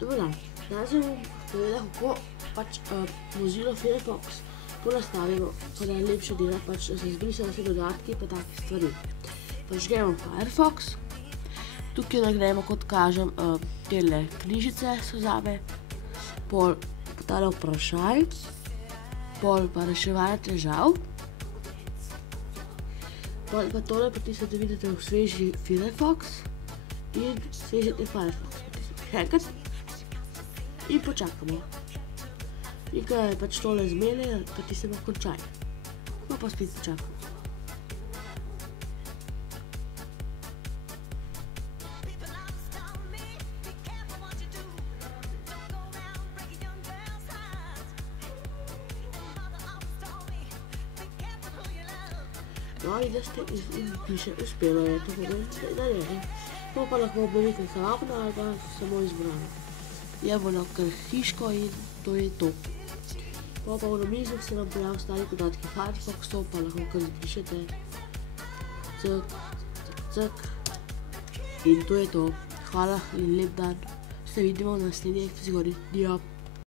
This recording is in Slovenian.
Dober dan, danes bom povedala, kako pač Mozilla Firefox ponastavimo, pa najlepše dela pač, da se zbrisajo vse dodatki pa take stvari. Pač gremo Firefox, tukaj nagremo, kot kažem, tele knjižice so zame, pol tale vprašaj, pol pa reševanje težav, pol pa tole pritisnete, vidite v sveži Firefox in svežite Firefox. Enkrat in počakamo. In ko je pač tole zmene, pritisnemo končaj. No pa spet počakamo. No in da ste piše, uspelo je, tako da je. To pa lahko obnovite celotno ali pa samo izbrano. Jemo kar hiško in to je to. Pa v namiznik se nam pojav ostali podatki Firefoxov, pa lahko kar zapišete. Cak. In to je to. Hvala in lep dan. Se vidimo v naslednji epizodi.